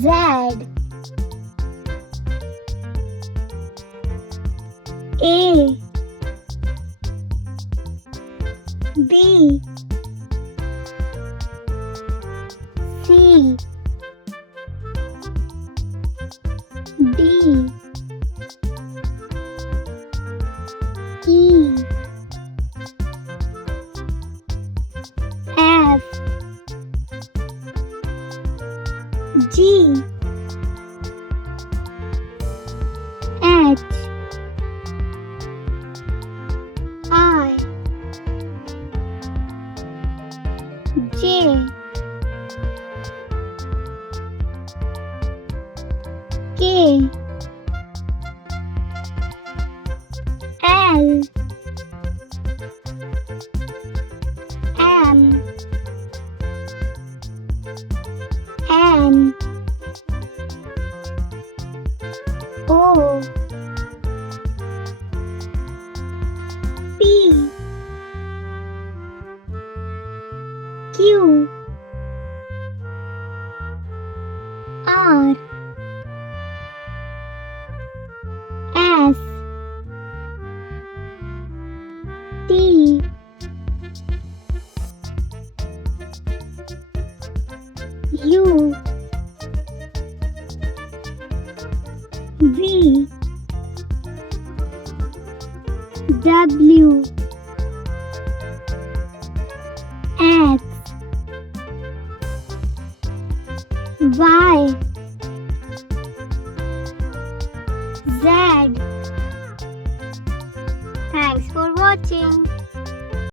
Z, A, B, C, D, E, F, G, H, I, J, K, L, M, N, O, P, Q, R, S, T, U, V, W, X, Y, Z. Thanks for watching.